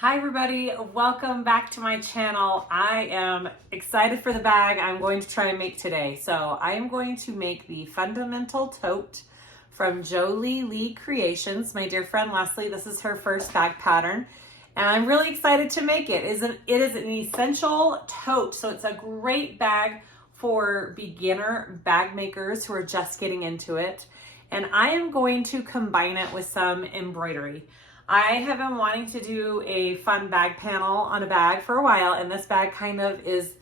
Hi everybody, welcome back to my channel. I am excited for the bag I'm going to try and make today. So I am going to make the fundamental tote from JoLeeLee Creations. My dear friend Leslie, this is her first bag pattern and I'm really excited to make it. It is an essential tote, so it's a great bag for beginner bag makers who are just getting into it. And I am going to combine it with some embroidery. I have been wanting to do a fun bag panel on a bag for a while, and this bag kind of is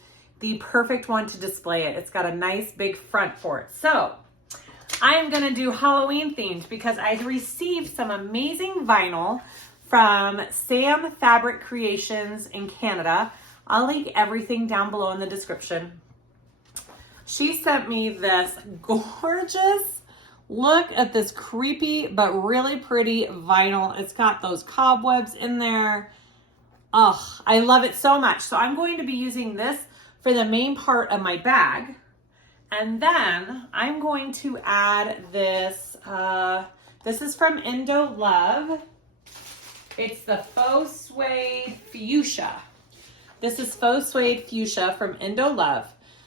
the perfect one to display it. It's got a nice big front for it. So I am gonna do Halloween themed because I received some amazing vinyl from Sam Fabric Creations in Canada. I'll link everything down below in the description. She sent me this gorgeous, look at this creepy but really pretty vinyl. It's got those cobwebs in there. Oh, I love it so much. So I'm going to be using this for the main part of my bag. And then I'm going to add this. This is from Indo Love. It's the faux suede fuchsia. This is faux suede fuchsia from Indo Love.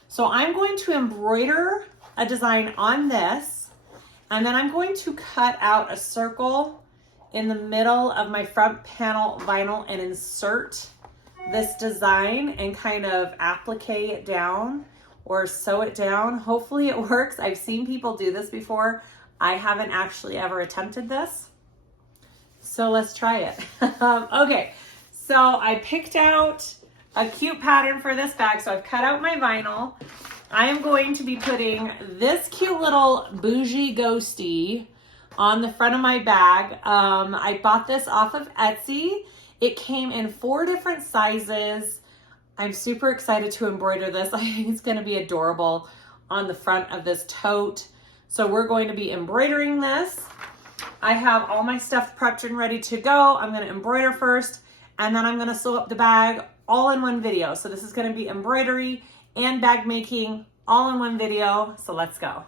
So I'm going to embroider a design on this. And then I'm going to cut out a circle in the middle of my front panel vinyl and insert this design and kind of applique it down or sew it down. Hopefully it works. I've seen people do this before. I haven't actually ever attempted this. So let's try it. Okay, so I picked out a cute pattern for this bag. So I've cut out my vinyl. I am going to be putting this cute little bougie ghosty on the front of my bag. I bought this off of Etsy. It came in 4 different sizes. I'm super excited to embroider this. I think it's going to be adorable on the front of this tote. So we're going to be embroidering this. I have all my stuff prepped and ready to go. I'm going to embroider first, and then I'm going to sew up the bag all in one video. So this is going to be embroidery and bag making all in one video. So let's go.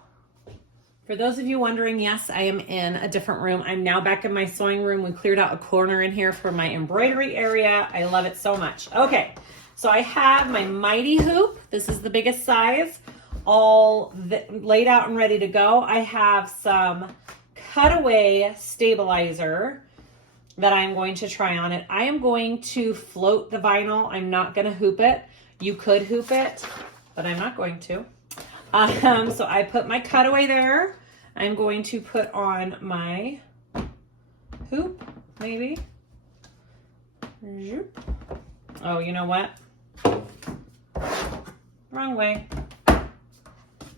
For those of you wondering, yes, I am in a different room. I'm now back in my sewing room. We cleared out a corner in here for my embroidery area. I love it so much. Okay, so I have my mighty hoop. This is the biggest size, all laid out and ready to go. I have some cutaway stabilizer that I'm going to try on it. I am going to float the vinyl. I'm not going to hoop it. You could hoop it, but I'm not going to. So I put my cutaway there. I'm going to put on my hoop, maybe. Oh, you know what? Wrong way.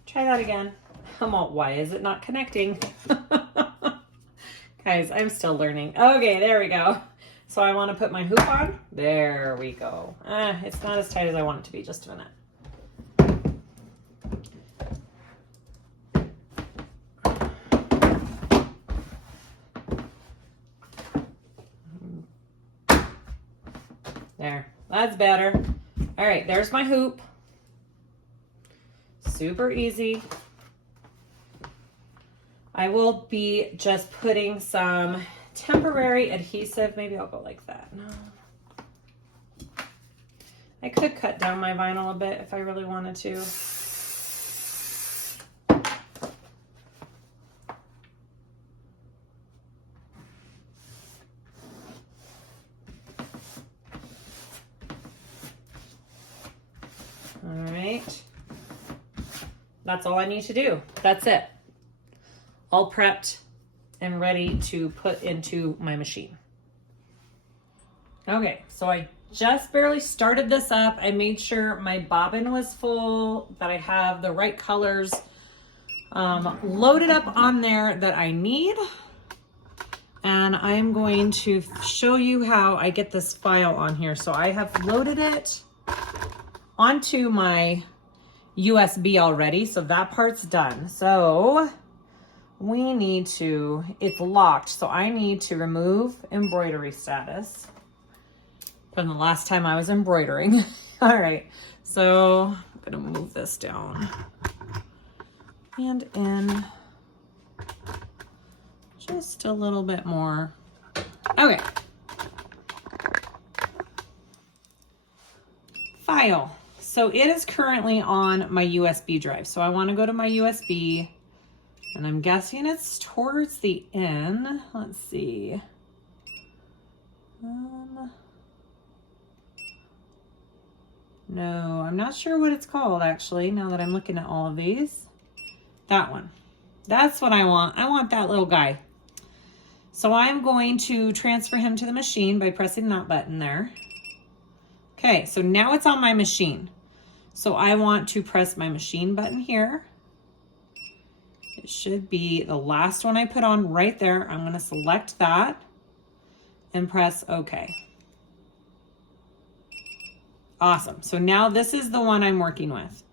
Try that again. Why is it not connecting? Guys, I'm still learning. Okay, there we go. So I want to put my hoop on. There we go. It's not as tight as I want it to be. Just a minute. There, that's better. All right, there's my hoop. Super easy. I will be just putting some temporary adhesive. Maybe I'll go like that. No. I could cut down my vinyl a bit if I really wanted to. All right. That's all I need to do. That's it. All prepped and ready to put into my machine. Okay, so I just barely started this up. I made sure my bobbin was full, that I have the right colors loaded up on there that I need. And I'm going to show you how I get this file on here. So I have loaded it onto my USB already, so that part's done. So we need to, it's locked, so I need to remove embroidery status from the last time I was embroidering. All right, so I'm gonna move this down and in just a little bit more. Okay, file. So it is currently on my USB drive. So I want to go to my USB, and I'm guessing it's towards the end. Let's see. No, I'm not sure what it's called actually, now that I'm looking at all of these. That one. That's what I want. I want that little guy. So I'm going to transfer him to the machine by pressing that button there. Okay, so now it's on my machine. So I want to press my machine button here. It should be the last one I put on right there. I'm going to select that and press OK. Awesome. So now this is the one I'm working with.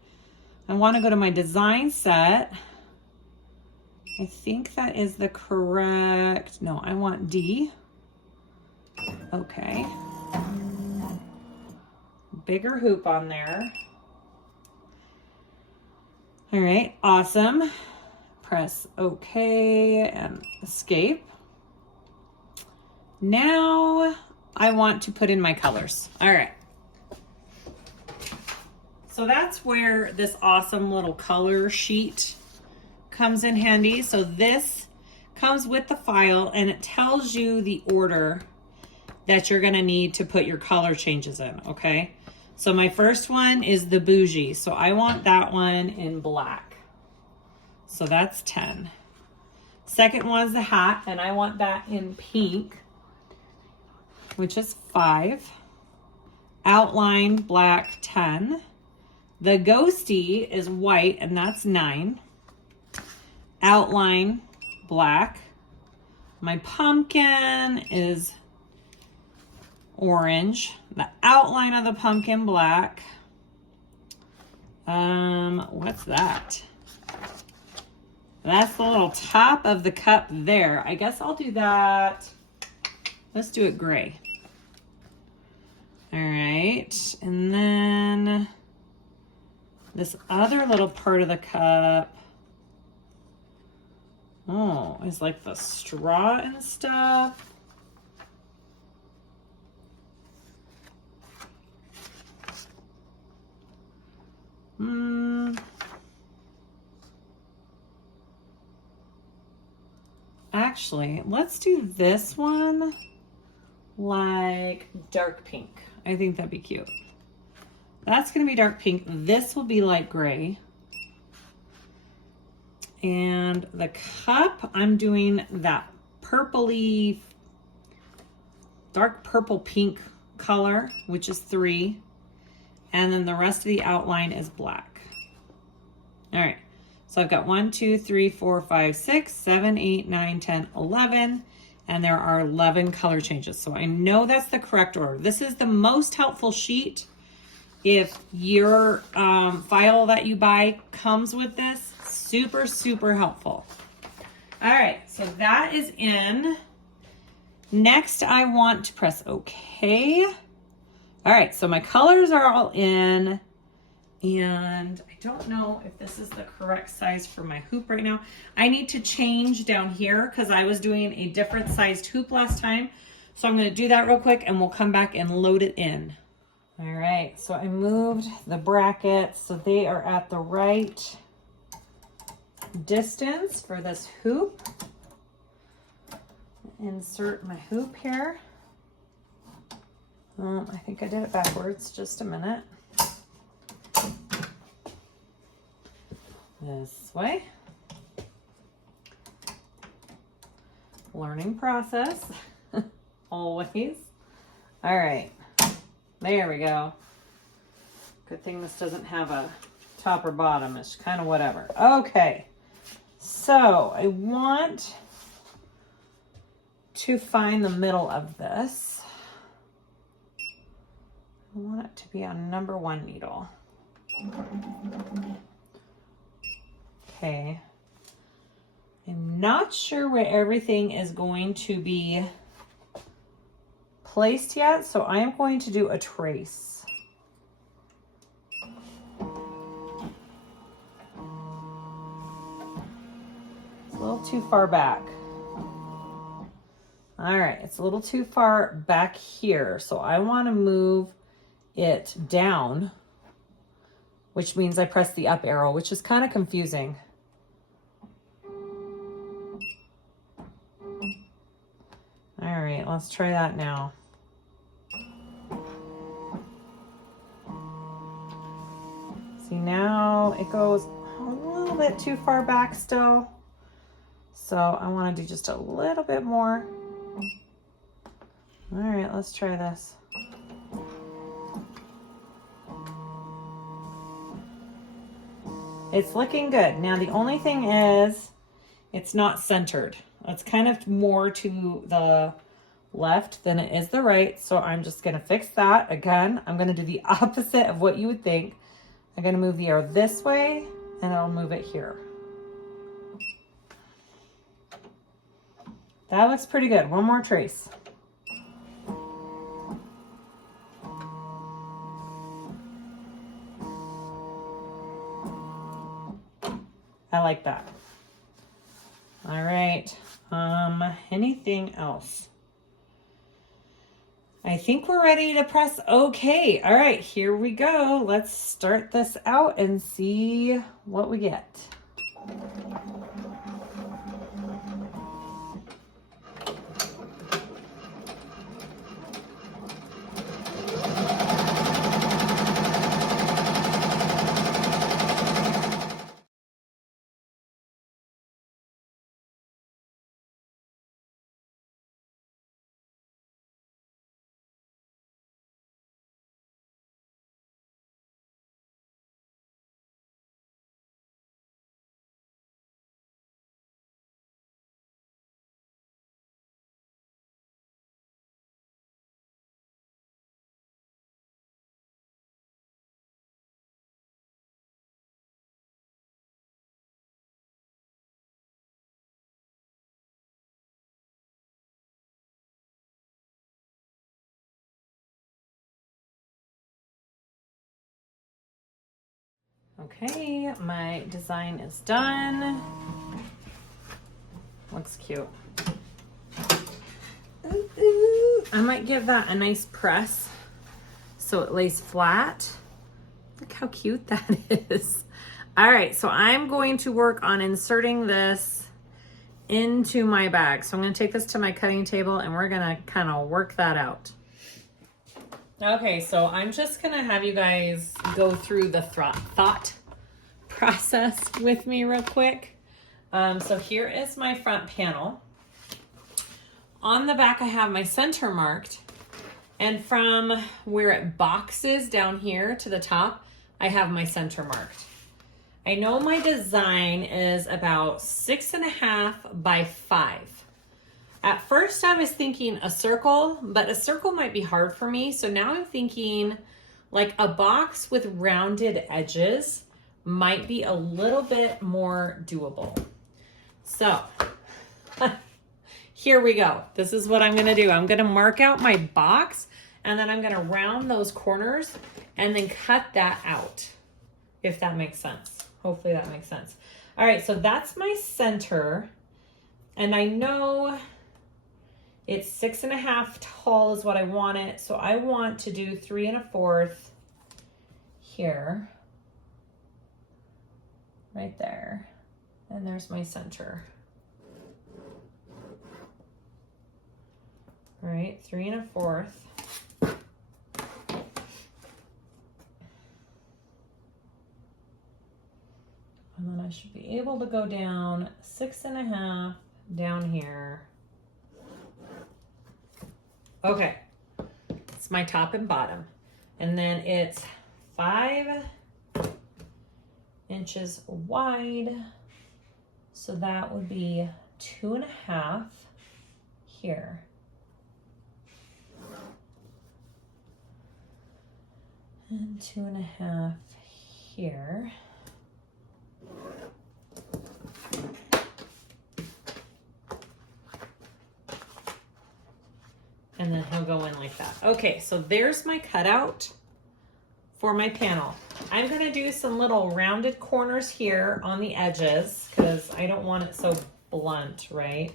I want to go to my design set. I think that is the correct, no, I want D. Okay. Bigger hoop on there. All right, awesome. Press OK and escape. Now I want to put in my colors. All right. So that's where this awesome little color sheet comes in handy. So this comes with the file and it tells you the order that you're gonna need to put your color changes in, okay? So my first one is the bougie. So I want that one in black. So that's 10. Second one's the hat and I want that in pink, which is 5. Outline black, 10. The ghosty is white, and that's 9. Outline, black. My pumpkin is orange. The outline of the pumpkin, black. What's that? That's the little top of the cup there. I guess I'll do that. Let's do it gray. All right, and then this other little part of the cup, oh, is like the straw and stuff. Actually, let's do this one like dark pink. I think that'd be cute. That's going to be dark pink. This will be light gray. And the cup, I'm doing that purpley, dark purple pink color, which is 3. And then the rest of the outline is black. All right. So I've got 1, 2, 3, 4, 5, 6, 7, 8, 9, 10, 11. And there are 11 color changes. So I know that's the correct order. This is the most helpful sheet. If your file that you buy comes with this, super, super helpful. All right, so that is in. Next, I want to press OK. All right, so my colors are all in. And I don't know if this is the correct size for my hoop right now. I need to change down here because I was doing a different sized hoop last time. So I'm going to do that real quick and we'll come back and load it in. All right, so I moved the brackets so they are at the right distance for this hoop. Insert my hoop here. I think I did it backwards, just a minute. This way. Learning process, always. All right. There we go. Good thing this doesn't have a top or bottom. It's kind of whatever. Okay. So I want to find the middle of this. I want it to be on number 1 needle. Okay. I'm not sure where everything is going to be placed yet, so I am going to do a trace. It's a little too far back. All right, it's a little too far back here, so I want to move it down which means I press the up arrow, which is kind of confusing. All right, let's try that now. See, now it goes a little bit too far back still. So I want to do just a little bit more. All right, let's try this. It's looking good. Now the only thing is it's not centered. It's kind of more to the left than it is the right. So I'm just gonna fix that. Again, I'm gonna do the opposite of what you would think. I'm gonna move the arrow this way and I'll move it here. That looks pretty good. One more trace. I like that. All right. Anything else? I think we're ready to press OK. All right, here we go. Let's start this out and see what we get. Okay, my design is done. Looks cute. I might give that a nice press so it lays flat. Look how cute that is. All right, so I'm going to work on inserting this into my bag. So I'm going to take this to my cutting table and we're going to kind of work that out. Okay, so I'm just gonna have you guys go through the thought process with me real quick. So here is my front panel. On the back I have my center marked, and from where it boxes down here to the top, I have my center marked. I know my design is about 6.5 by 5. At first I was thinking a circle, but a circle might be hard for me. So now I'm thinking like a box with rounded edges might be a little bit more doable. So here we go. This is what I'm gonna do. I'm gonna mark out my box and then I'm gonna round those corners and then cut that out, if that makes sense. Hopefully that makes sense. All right, so that's my center. And I know it's 6.5 tall is what I want it. So I want to do 3 1/4 here, right there. And there's my center. All right, 3 1/4. And then I should be able to go down 6.5 down here. Okay, it's my top and bottom. And then it's 5 inches wide. So that would be 2.5 here. And 2.5 here. And then he'll go in like that. Okay, so there's my cutout for my panel. I'm gonna do some little rounded corners here on the edges because I don't want it so blunt, right?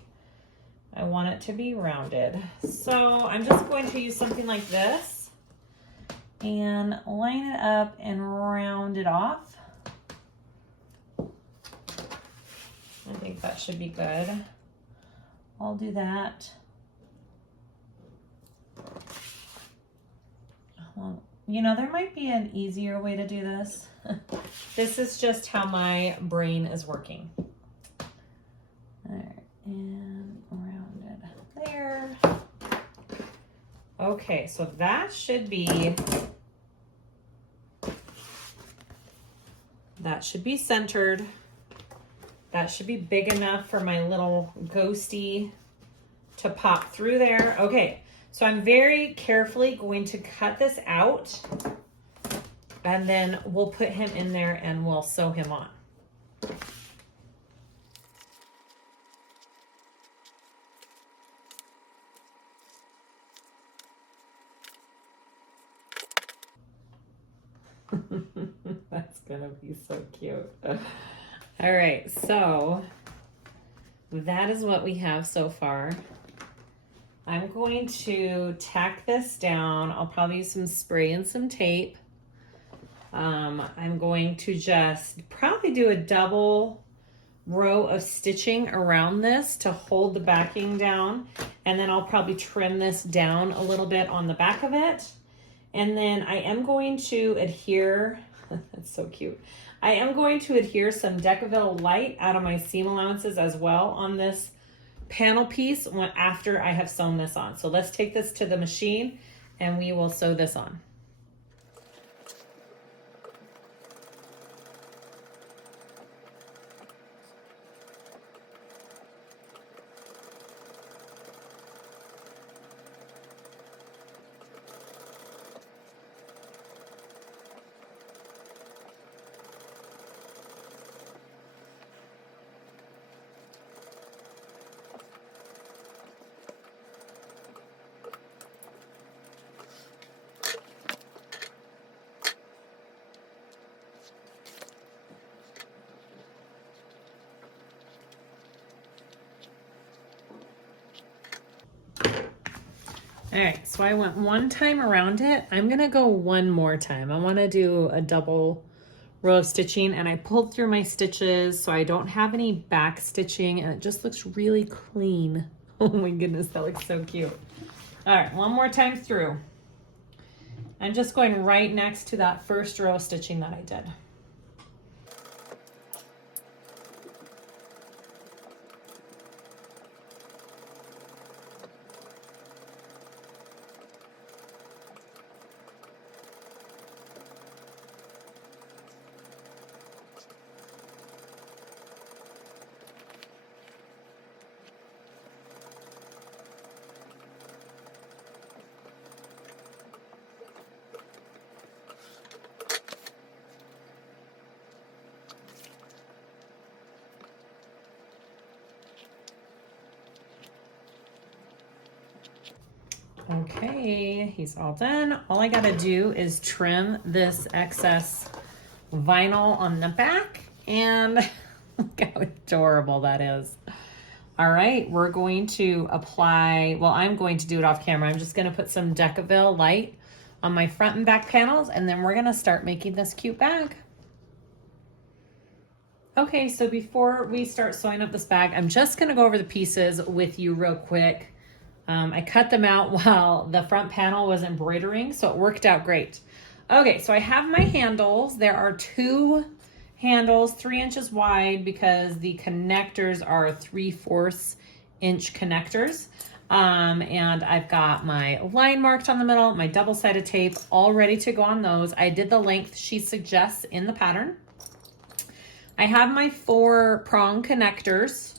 I want it to be rounded. So I'm just going to use something like this and line it up and round it off. I think that should be good. I'll do that. Well, you know, there might be an easier way to do this. This is just how my brain is working. All right, and round it there. Okay, so that should be centered. That should be big enough for my little ghosty to pop through there. Okay, so I'm very carefully going to cut this out, and then we'll put him in there and we'll sew him on. That's gonna be so cute. All right, so that is what we have so far. I'm going to tack this down. I'll probably use some spray and some tape. I'm going to just probably do a double row of stitching around this to hold the backing down. And then I'll probably trim this down a little bit on the back of it. And then I am going to adhere, that's so cute. I am going to adhere some Decaville Light out of my seam allowances as well on this panel piece after I have sewn this on. So let's take this to the machine and we will sew this on. All right, so I went one time around it. I'm gonna go one more time. I wanna do a double row of stitching, and I pulled through my stitches so I don't have any back stitching, and it just looks really clean. Oh my goodness, that looks so cute. All right, one more time through. I'm just going right next to that first row of stitching that I did. Okay, he's all done. All I gotta do is trim this excess vinyl on the back, and look how adorable that is. All right, we're going to apply, well, I'm going to do it off camera. I'm just gonna put some Decaville Light on my front and back panels, and then we're gonna start making this cute bag. Okay, so before we start sewing up this bag, I'm just gonna go over the pieces with you real quick. I cut them out while the front panel was embroidering, so it worked out great. Okay, so I have my handles. There are 2 handles, 3 inches wide, because the connectors are 3/4 inch connectors. And I've got my line marked on the middle, my double-sided tape, all ready to go on those. I did the length she suggests in the pattern. I have my 4 prong connectors.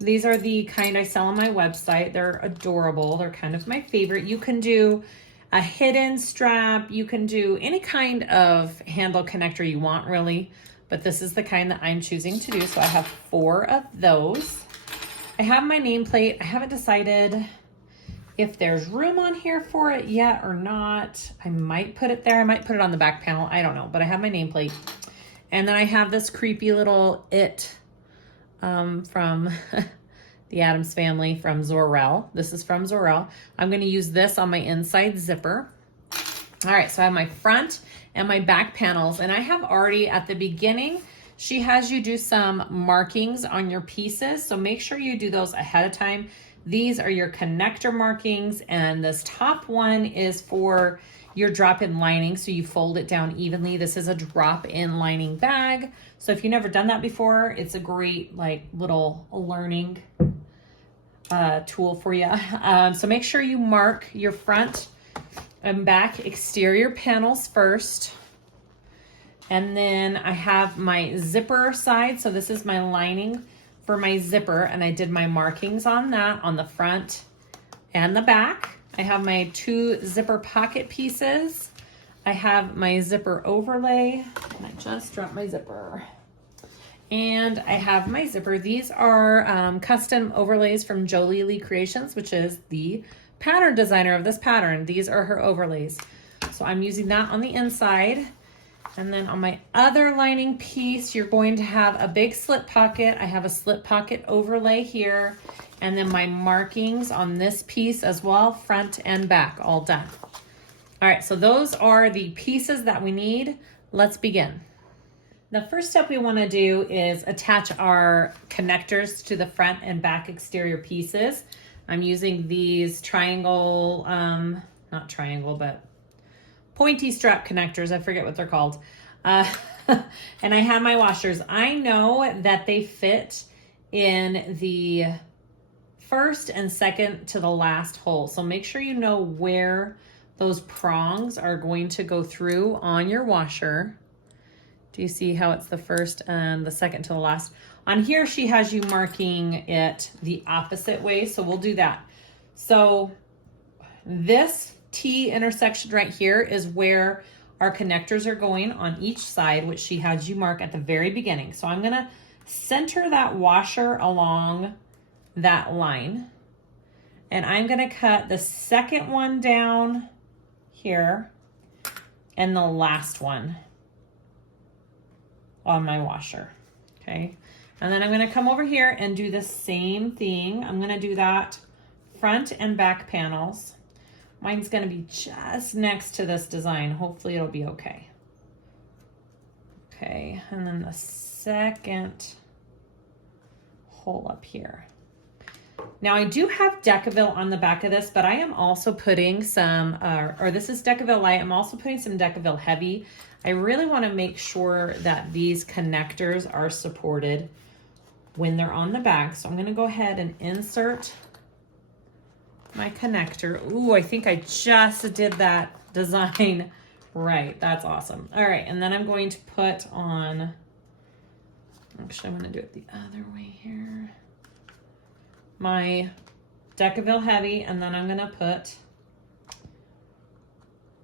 These are the kind I sell on my website. They're adorable. They're kind of my favorite. You can do a hidden strap. You can do any kind of handle connector you want, really. But this is the kind that I'm choosing to do. So I have 4 of those. I have my nameplate. I haven't decided if there's room on here for it yet or not. I might put it there. I might put it on the back panel. I don't know. But I have my nameplate. And then I have this creepy little from the Addams Family from Zorel. This is from Zorel. I'm going to use this on my inside zipper. All right, so I have my front and my back panels, and I have already at the beginning, she has you do some markings on your pieces. So make sure you do those ahead of time. These are your connector markings, and this top one is for your drop-in lining. So you fold it down evenly. This is a drop-in lining bag. So if you've never done that before, it's a great like little learning tool for you. So make sure you mark your front and back exterior panels first. And then I have my zipper side. So this is my lining for my zipper, and I did my markings on that on the front and the back. I have my 2 zipper pocket pieces. I have my zipper overlay, and I just dropped my zipper. And I have my zipper. These are custom overlays from JoLeeLee Creations, which is the pattern designer of this pattern. These are her overlays. So I'm using that on the inside. And then on my other lining piece, you're going to have a big slip pocket. I have a slip pocket overlay here. And then my markings on this piece as well, front and back, all done. All right, so those are the pieces that we need. Let's begin. The first step we want to do is attach our connectors to the front and back exterior pieces. I'm using these triangle, not triangle, but pointy strap connectors. I forget what they're called. And I have my washers. I know that they fit in the first and second to the last hole. So make sure you know where those prongs are going to go through on your washer. Do you see how it's the first and the second to the last? On here, she has you marking it the opposite way. So we'll do that. So this T intersection right here is where our connectors are going on each side, which she has you mark at the very beginning. So I'm gonna center that washer along that line, and I'm gonna cut the second one down here and the last one on my washer, okay? And then I'm gonna come over here and do the same thing. I'm gonna do that front and back panels. Mine's gonna be just next to this design. Hopefully it'll be okay. Okay, and then the second hole up here. Now I do have Decaville on the back of this, but I am also putting some, or this is Decaville Light. I'm also putting some Decaville Heavy. I really wanna make sure that these connectors are supported when they're on the back. So I'm gonna go ahead and insert my connector. Ooh, I think I just did that design right. That's awesome. All right, and then I'm going to put on, actually I'm gonna do it the other way here, my Decaville Heavy, and then I'm gonna put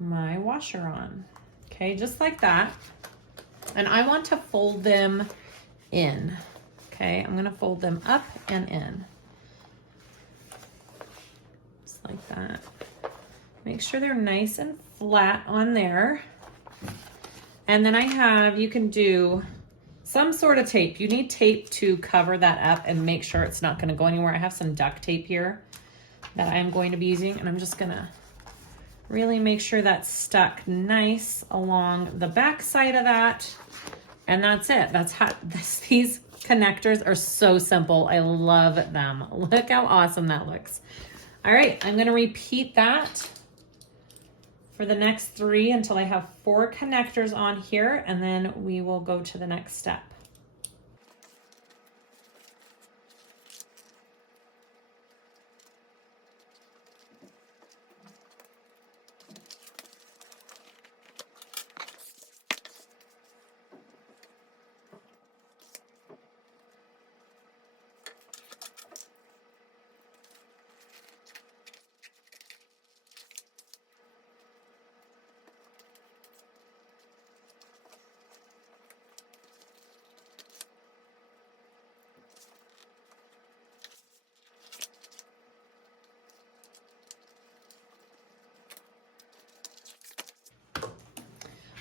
my washer on. Okay, just like that. And I want to fold them in. Okay, I'm gonna fold them up and in. Just like that. Make sure they're nice and flat on there. And then I have, you can do some sort of tape. You need tape to cover that up and make sure it's not gonna go anywhere. I have some duct tape here that I'm going to be using, and I'm just gonna really make sure that's stuck nice along the back side of that. And that's it. That's how these connectors are so simple. I love them. Look how awesome that looks. All right, I'm gonna repeat that for the next 3 until I have 4 connectors on here, and then we will go to the next step.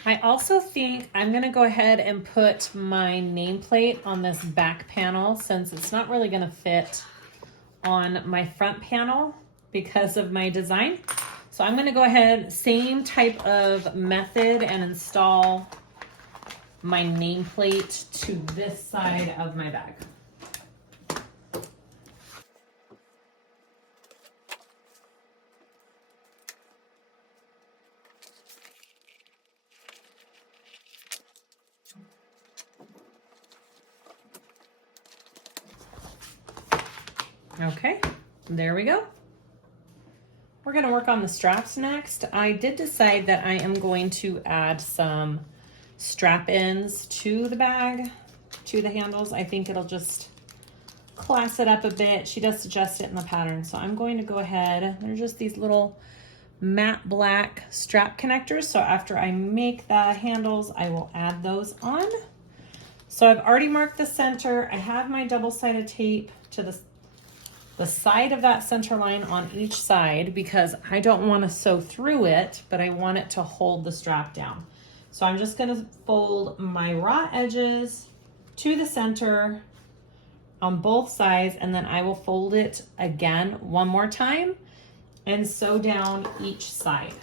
I also think I'm gonna go ahead and put my nameplate on this back panel, since it's not really gonna fit on my front panel because of my design. So So I'm gonna go ahead, same type of method, and install my nameplate to this side of my bag. Okay, there we go. We're gonna work on the straps next. I did decide that I am going to add some strap ends to the bag, to the handles. I think it'll just class it up a bit. She does suggest it in the pattern. So I'm going to go ahead, there's just these little matte black strap connectors. So after I make the handles, I will add those on. So I've already marked the center. I have my double-sided tape to the side of that center line on each side because I don't want to sew through it, but I want it to hold the strap down. So I'm just going to fold my raw edges to the center on both sides, and then I will fold it again one more time and sew down each side.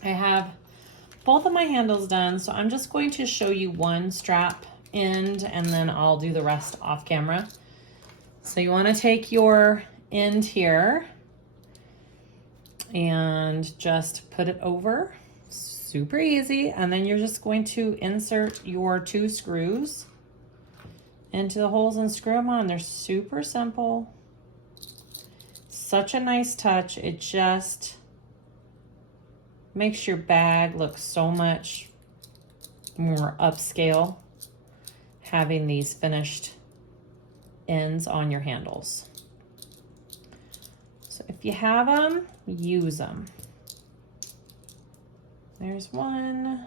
I have both of my handles done, so I'm just going to show you one strap end and then I'll do the rest off camera. So you want to take your end here and just put it over, super easy, and then you're just going to insert your 2 screws into the holes and screw them on. They're super simple, such a nice touch. It just makes your bag look so much more upscale, having these finished ends on your handles. So if you have them, use them. There's one.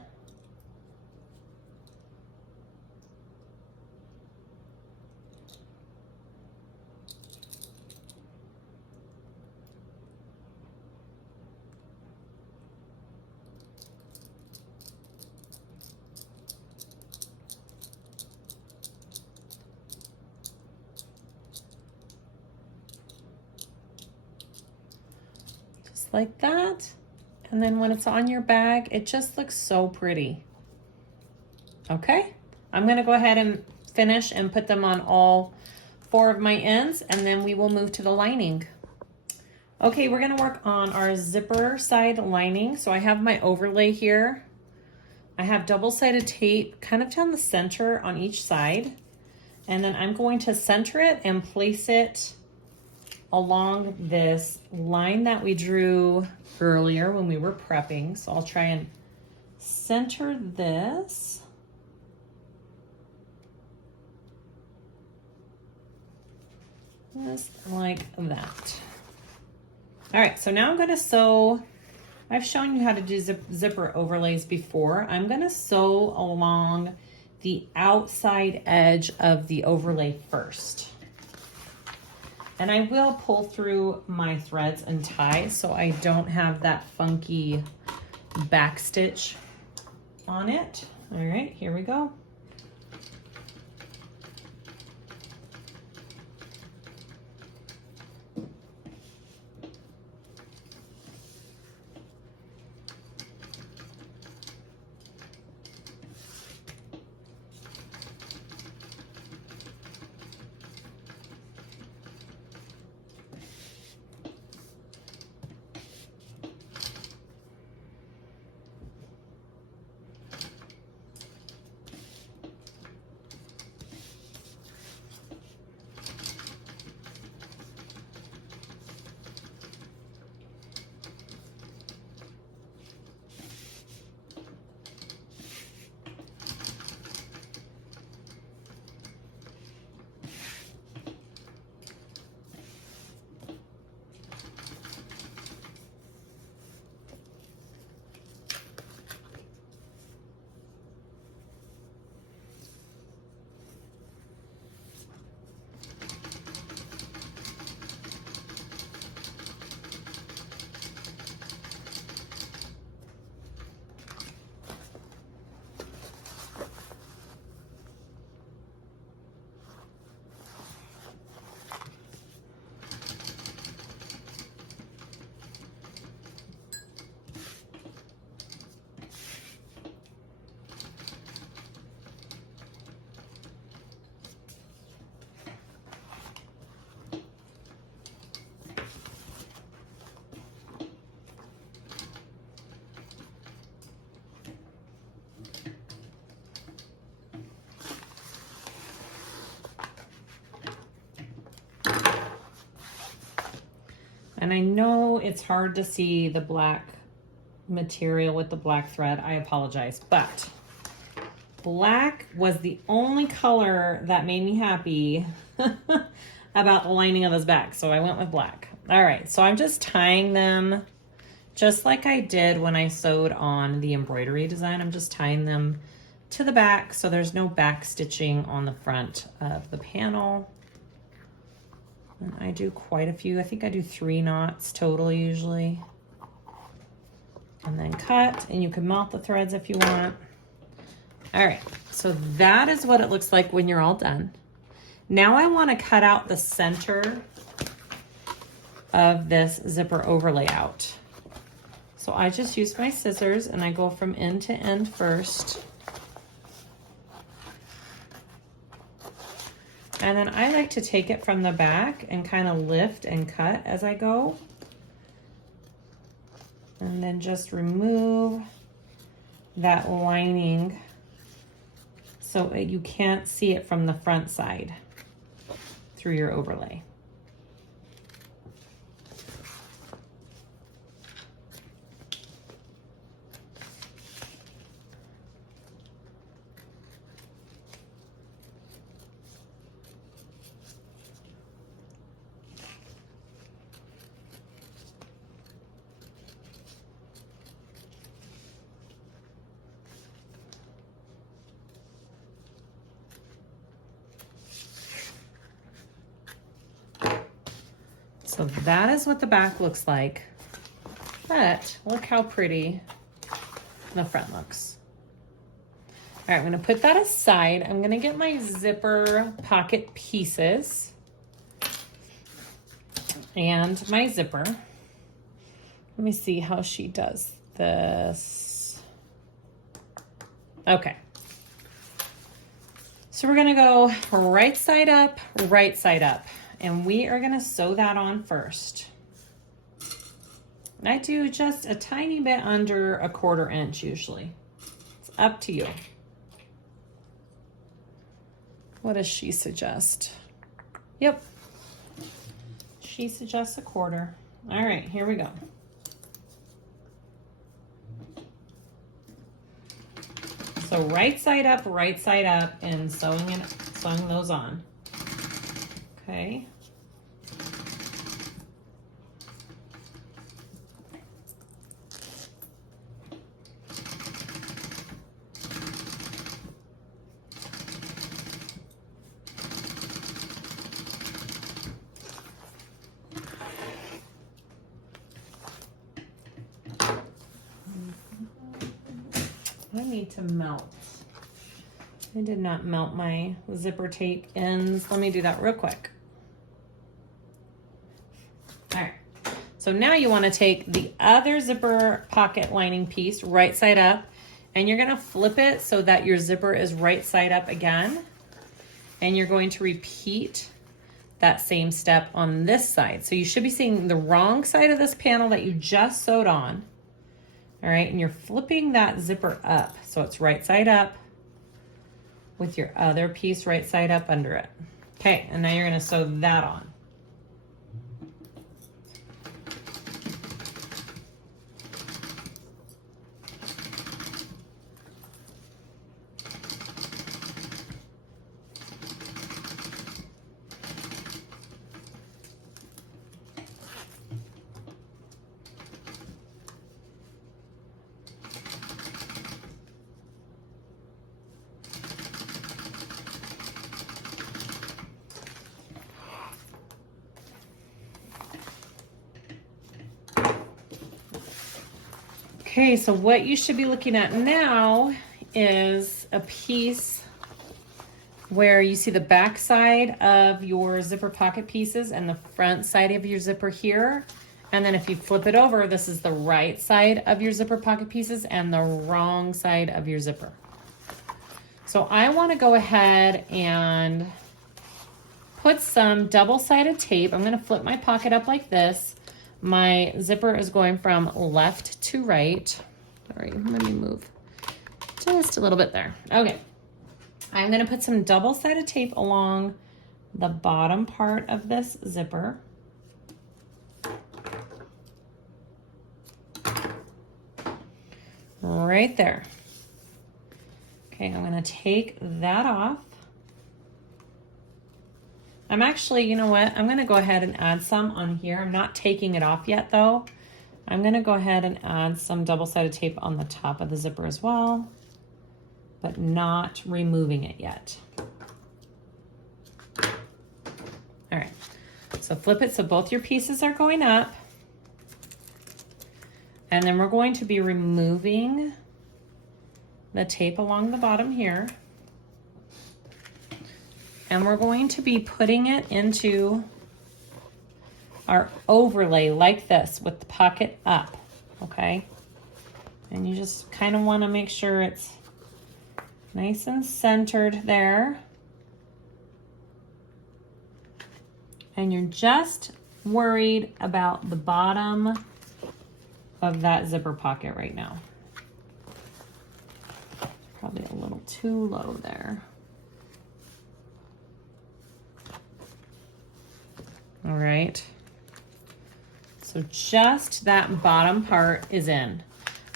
Just like that. And then when it's on your bag, it just looks so pretty. Okay, I'm gonna go ahead and finish and put them on all 4 of my ends, and then we will move to the lining. Okay, we're gonna work on our zipper side lining. So I have my overlay here. I have double-sided tape kind of down the center on each side. And then I'm going to center it and place it along this line that we drew earlier when we were prepping. So I'll try and center this. Just like that. All right, so now I'm gonna sew. I've shown you how to do zipper overlays before. I'm gonna sew along the outside edge of the overlay first. And I will pull through my threads and tie so I don't have that funky back stitch on it. All right, here we go. And I know it's hard to see the black material with the black thread. I apologize, but black was the only color that made me happy about the lining of this bag. So I went with black. All right, so I'm just tying them just like I did when I sewed on the embroidery design. I'm just tying them to the back so there's no back stitching on the front of the panel. And I do quite a few. I think I do 3 knots total usually. And then cut, and you can mount the threads if you want. All right, so that is what it looks like when you're all done. Now I want to cut out the center of this zipper overlay out. So I just use my scissors and I go from end to end first. And then I like to take it from the back and kind of lift and cut as I go. And then just remove that lining so you can't see it from the front side through your overlay. So that is what the back looks like. But look how pretty the front looks. All right, I'm gonna put that aside. I'm gonna get my zipper pocket pieces and my zipper. Let me see how she does this. Okay. So we're gonna go right side up, and we are gonna sew that on first. And I do just a tiny bit under a 1/4 inch usually. It's up to you. What does she suggest? Yep. She suggests a 1/4. All right, here we go. So right side up, and sewing those on. Okay. I need to melt. I did not melt my zipper tape ends. Let me do that real quick. All right. So now you want to take the other zipper pocket lining piece right side up, and you're going to flip it so that your zipper is right side up again. And you're going to repeat that same step on this side. So you should be seeing the wrong side of this panel that you just sewed on. All right, and you're flipping that zipper up. So it's right side up with your other piece right side up under it. Okay, and now you're gonna sew that on. Okay, so what you should be looking at now is a piece where you see the back side of your zipper pocket pieces and the front side of your zipper here. And then if you flip it over, this is the right side of your zipper pocket pieces and the wrong side of your zipper. So I want to go ahead and put some double-sided tape. I'm going to flip my pocket up like this. My zipper is going from left to right. Sorry, let me move just a little bit there. Okay. I'm going to put some double-sided tape along the bottom part of this zipper. Right there. Okay, I'm going to take that off. I'm actually, you know what? I'm going to go ahead and add some on here. I'm not taking it off yet though. I'm going to go ahead and add some double-sided tape on the top of the zipper as well, but not removing it yet. All right, so flip it so both your pieces are going up. And then we're going to be removing the tape along the bottom here. And we're going to be putting it into our overlay like this with the pocket up, okay? And you just kind of want to make sure it's nice and centered there. And you're just worried about the bottom of that zipper pocket right now. Probably a little too low there. All right, so just that bottom part is in.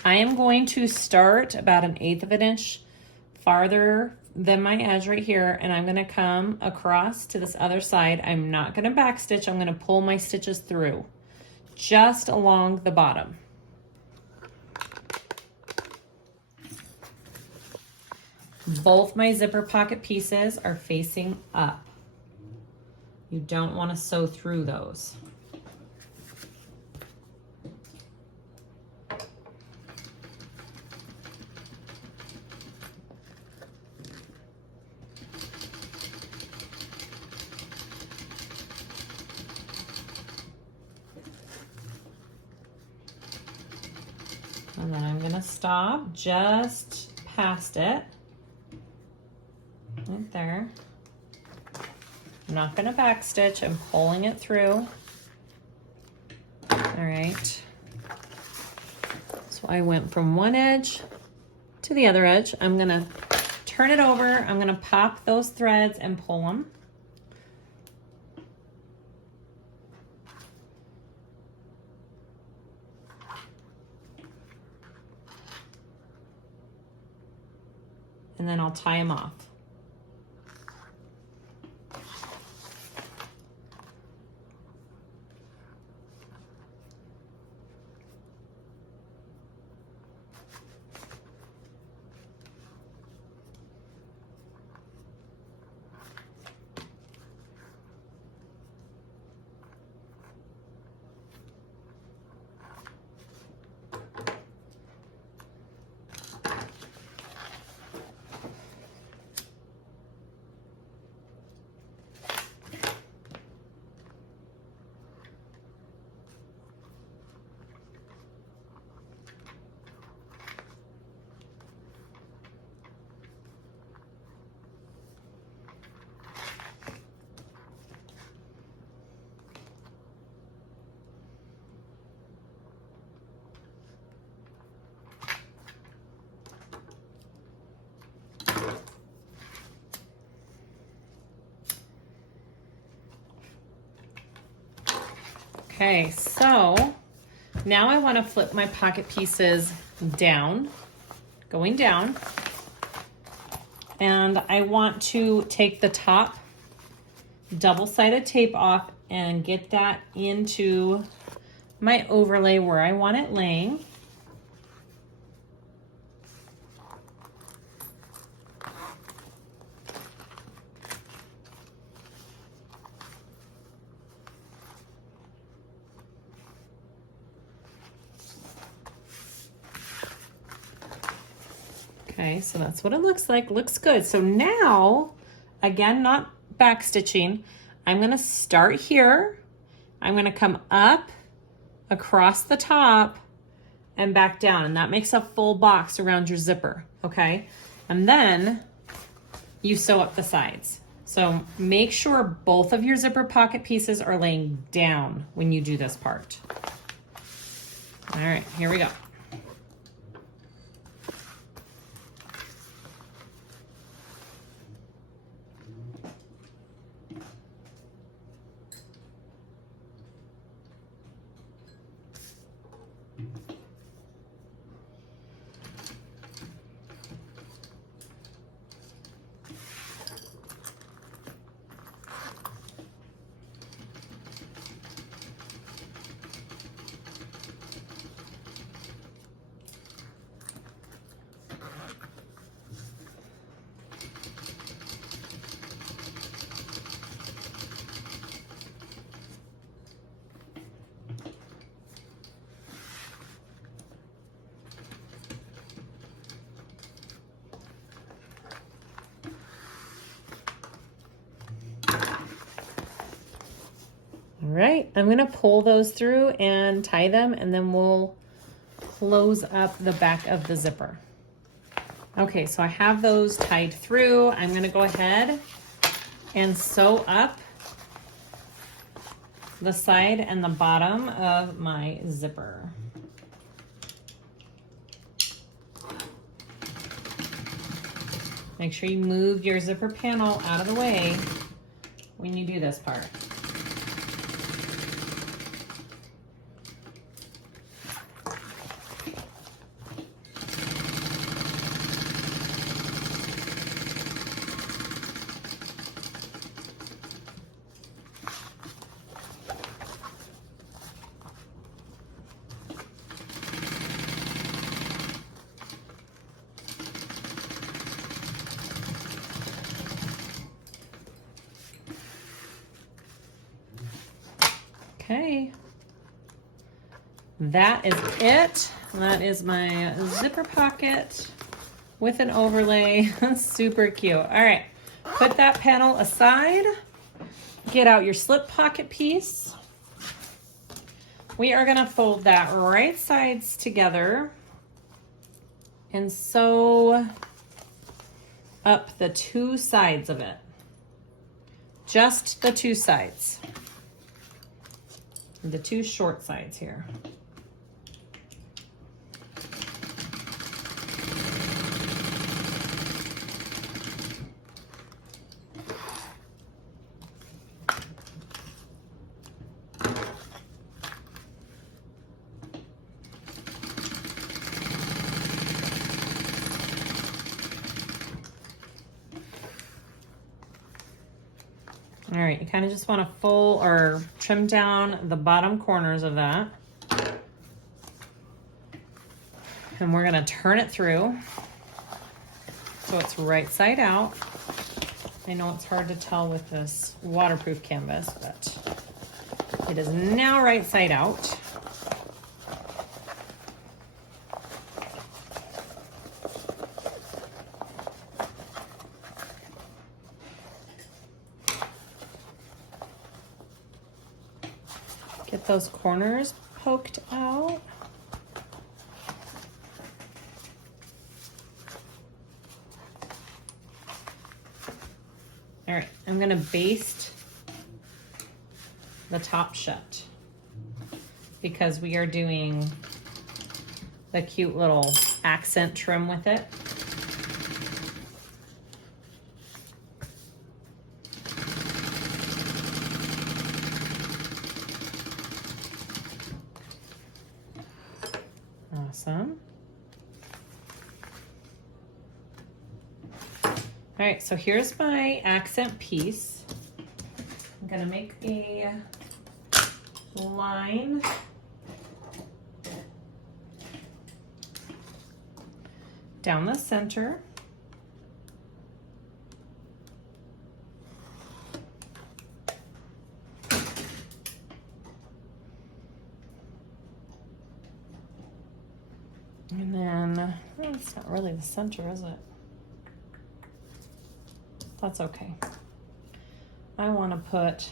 I am going to start about 1/8 of an inch farther than my edge right here, and I'm gonna come across to this other side. I'm not gonna back stitch, I'm gonna pull my stitches through, just along the bottom. Both my zipper pocket pieces are facing up. You don't want to sew through those. And then I'm gonna stop just past it, right there. I'm not gonna back stitch, I'm pulling it through. All right. So I went from one edge to the other edge. I'm gonna turn it over, I'm gonna pop those threads and pull them. And then I'll tie them off. Okay, so now I want to flip my pocket pieces down, going down, and I want to take the top double-sided tape off and get that into my overlay where I want it laying. Okay, so that's what it looks like. Looks good. So now, again, not back stitching, I'm gonna start here. I'm gonna come up across the top and back down, and that makes a full box around your zipper, okay? And then you sew up the sides. So make sure both of your zipper pocket pieces are laying down when you do this part. All right, here we go. All right, I'm gonna pull those through and tie them, and then we'll close up the back of the zipper. Okay, so I have those tied through. I'm gonna go ahead and sew up the side and the bottom of my zipper. Make sure you move your zipper panel out of the way when you do this part. Okay, that is it. That is my zipper pocket with an overlay. Super cute. All right, put that panel aside. Get out your slip pocket piece. We are gonna fold that right sides together and sew up the two sides of it. Just the two sides. The two short sides here. All right, you kind of just want to fold or trim down the bottom corners of that. And we're gonna turn it through so it's right side out. I know it's hard to tell with this waterproof canvas, but it is now right side out. Get those corners poked out. All right, I'm gonna baste the top shut because we are doing the cute little accent trim with it. Awesome. All right, so here's my accent piece. I'm gonna make a line down the center. And then, oh, it's not really the center, is it? That's okay. I want to put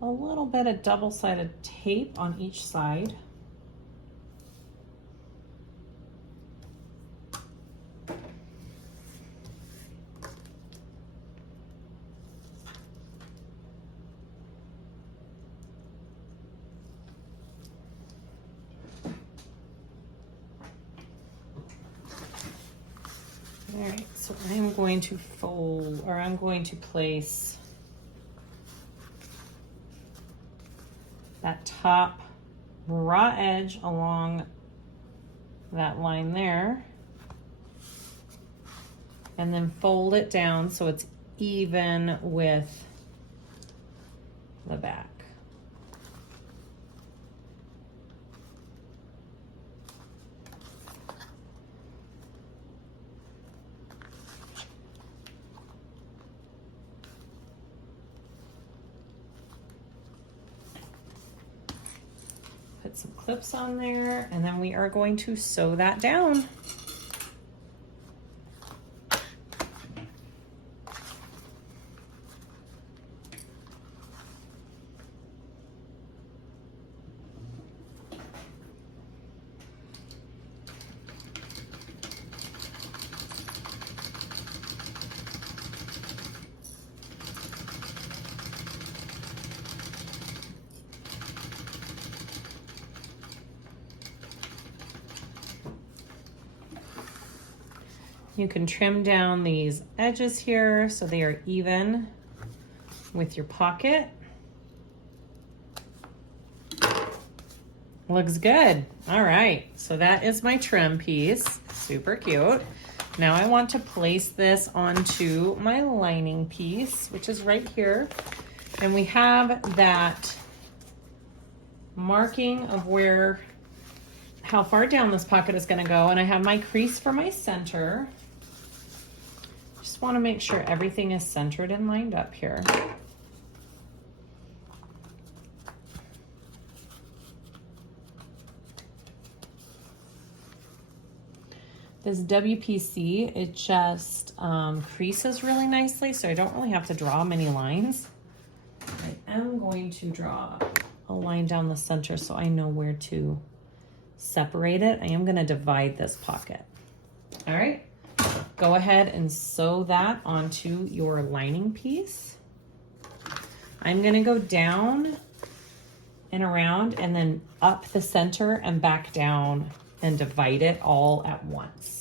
a little bit of double-sided tape on each side. All right, so I'm going to fold, or I'm going to place that top raw edge along that line there, and then fold it down so it's even with the back. Put some clips on there, and then we are going to sew that down. You can trim down these edges here so they are even with your pocket. Looks good. All right, so that is my trim piece. Super cute. Now I want to place this onto my lining piece, which is right here. And we have that marking of how far down this pocket is gonna go. And I have my crease for my center. Just want to make sure everything is centered and lined up here. This WPC, it just creases really nicely, so I don't really have to draw many lines. I am going to draw a line down the center so I know where to separate it, I am gonna divide this pocket. All right, go ahead and sew that onto your lining piece. I'm gonna go down and around and then up the center and back down and divide it all at once.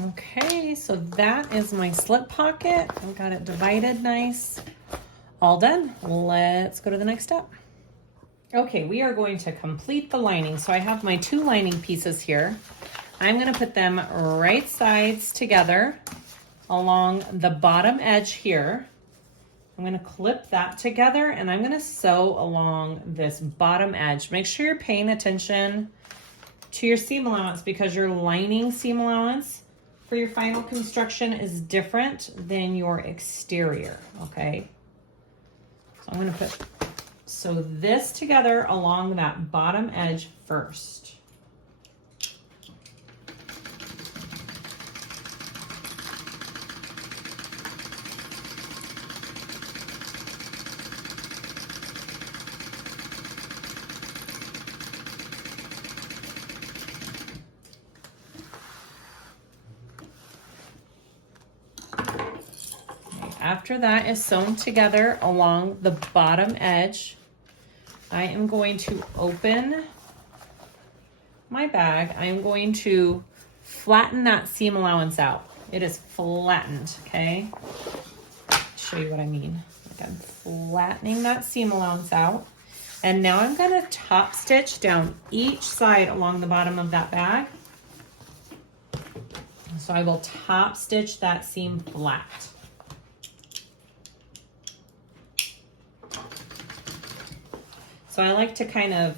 Okay, so that is my slip pocket. I've got it divided nice. All done. Let's go to the next step. Okay, we are going to complete the lining. So I have my 2 lining pieces here. I'm gonna put them right sides together along the bottom edge here. I'm gonna clip that together and I'm gonna sew along this bottom edge. Make sure you're paying attention to your seam allowance because your lining seam allowance for your final construction is different than your exterior, okay? So I'm gonna sew this together along that bottom edge first. After that is sewn together along the bottom edge, I am going to open my bag. I'm going to flatten that seam allowance out. It is flattened, okay? Show you what I mean. Like I'm flattening that seam allowance out. And now I'm gonna top stitch down each side along the bottom of that bag. So I will top stitch that seam flat. So I like to kind of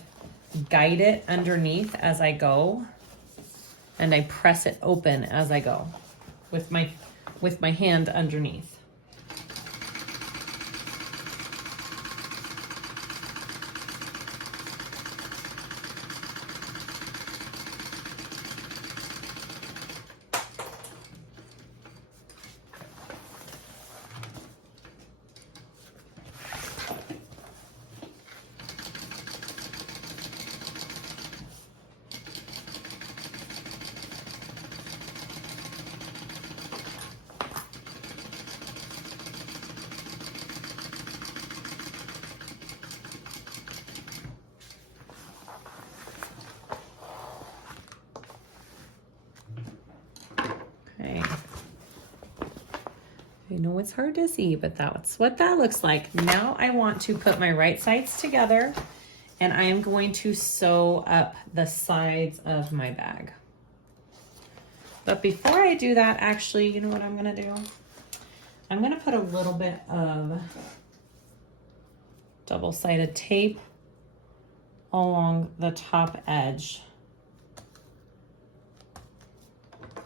guide it underneath as I go, and I press it open as I go with my hand underneath. I know it's hard to see, but that's what that looks like. Now I want to put my right sides together and I am going to sew up the sides of my bag. But before I do that, actually, you know what I'm gonna do? I'm gonna put a little bit of double-sided tape along the top edge.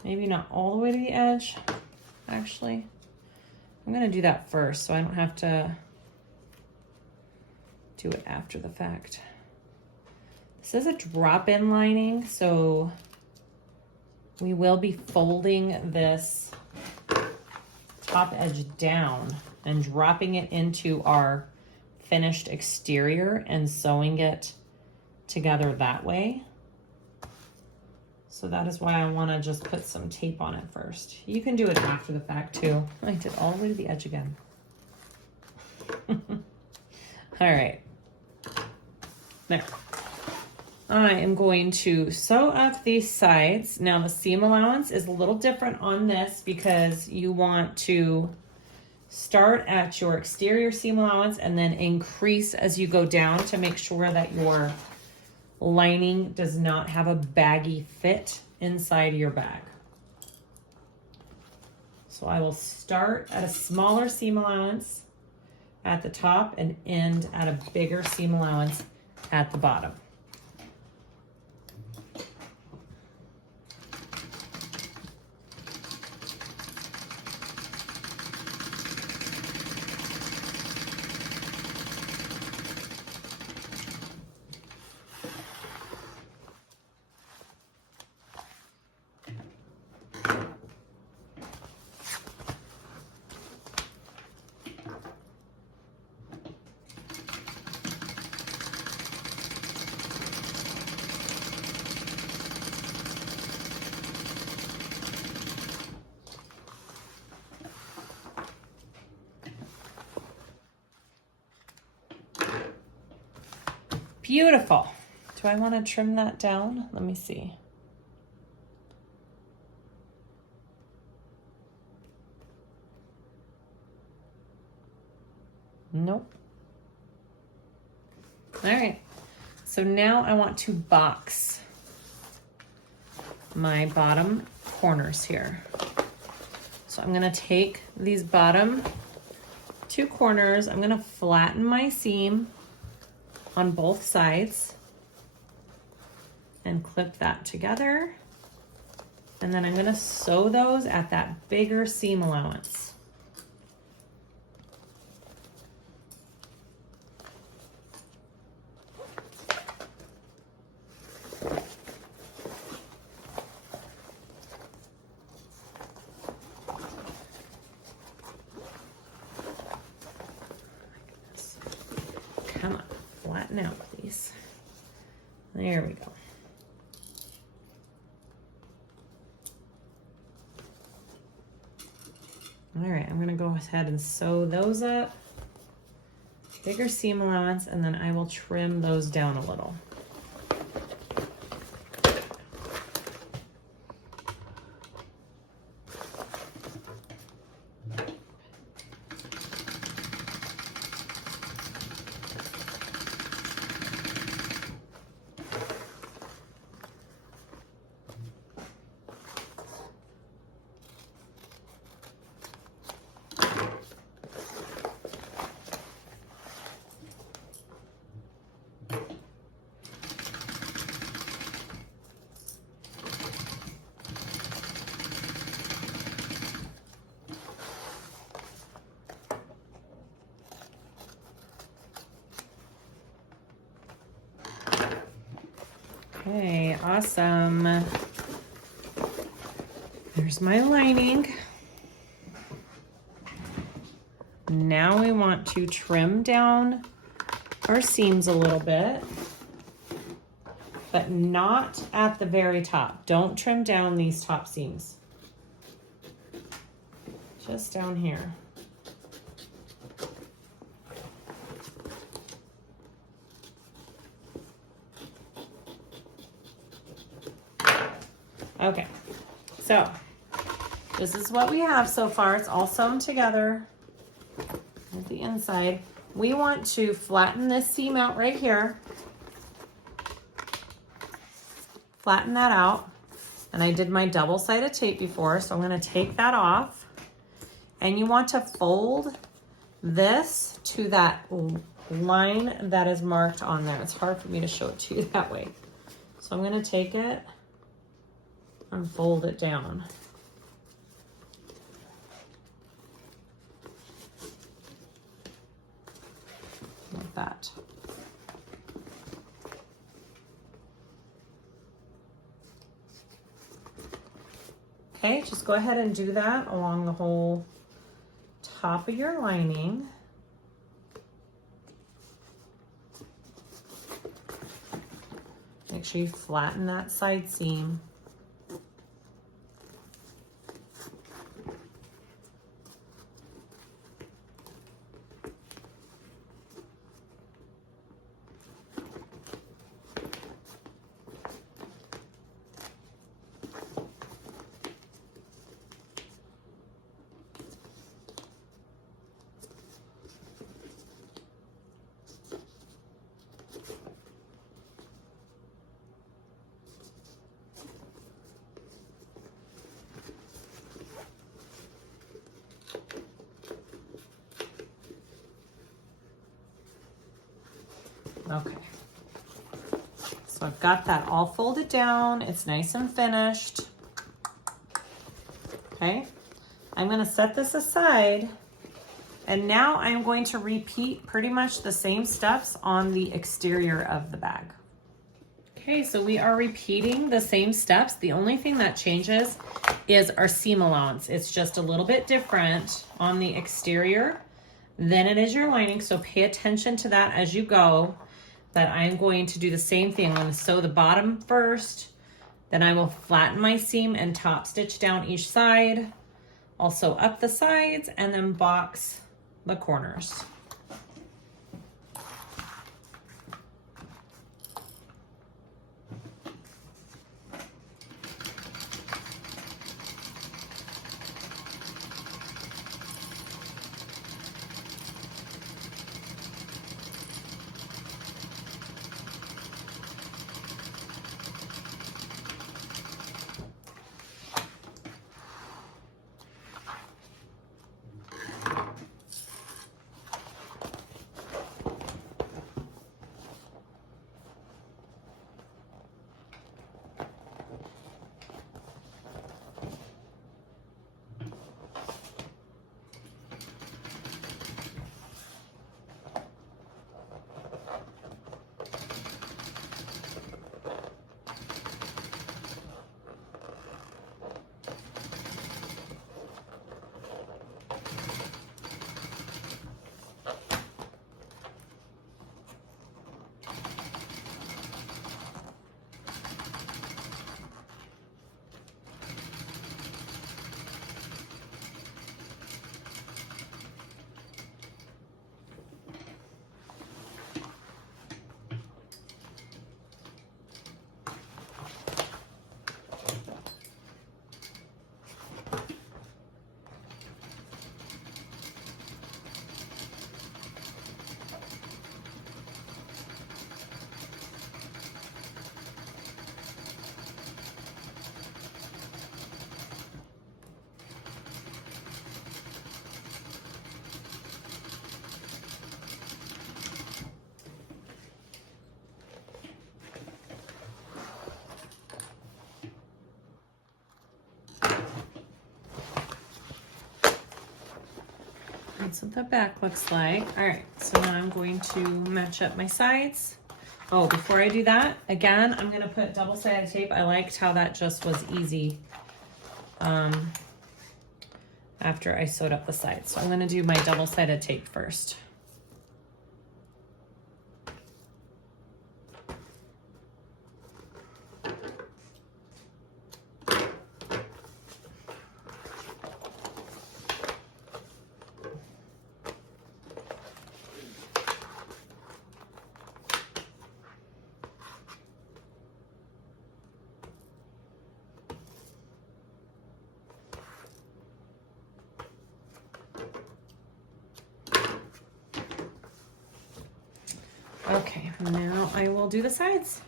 Maybe not all the way to the edge, actually. I'm gonna do that first so I don't have to do it after the fact. This is a drop-in lining, so we will be folding this top edge down and dropping it into our finished exterior and sewing it together that way. So that is why I want to just put some tape on it first. You can do it after the fact too. I did all the way to the edge again. All right. There. I am going to sew up these sides. Now the seam allowance is a little different on this because you want to start at your exterior seam allowance and then increase as you go down to make sure that your lining does not have a baggy fit inside your bag. So I will start at a smaller seam allowance at the top and end at a bigger seam allowance at the bottom. Beautiful. Do I want to trim that down? Let me see. Nope. All right. So now I want to box my bottom corners here. So I'm going to take these bottom two corners. I'm going to flatten my seam on both sides and clip that together. And then I'm gonna sew those at that bigger seam allowance. Come on. Flatten out, please. There we go. All right, I'm gonna go ahead and sew those up. Bigger seam allowance, and then I will trim those down a little. Okay, awesome. There's my lining. Now we want to trim down our seams a little bit, but not at the very top. Don't trim down these top seams. Just down here. Okay, so this is what we have so far. It's all sewn together at the inside. We want to flatten this seam out right here. Flatten that out. And I did my double-sided tape before, so I'm going to take that off. And you want to fold this to that line that is marked on there. It's hard for me to show it to you that way. So I'm going to take it and fold it down. like that. Okay, just go ahead and do that along the whole top of your lining. Make sure you flatten that side seam. Okay, so I've got that all folded down. It's nice and finished. Okay, I'm going to set this aside, and now I'm going to repeat pretty much the same steps on the exterior of the bag. Okay, so we are repeating the same steps. The only thing that changes is our seam allowance. It's just a little bit different on the exterior than it is your lining, so pay attention to that as you go. But I'm going to do the same thing. I'm going to sew the bottom first, then I will flatten my seam and top stitch down each side, also up the sides, and then box the corners. That's what the back looks like. All right, so now I'm going to match up my sides. Oh, before I do that, again, I'm gonna put double-sided tape. I liked how that just was easy after I sewed up the sides. So I'm gonna do my double-sided tape first. Okay, now I will do the sides.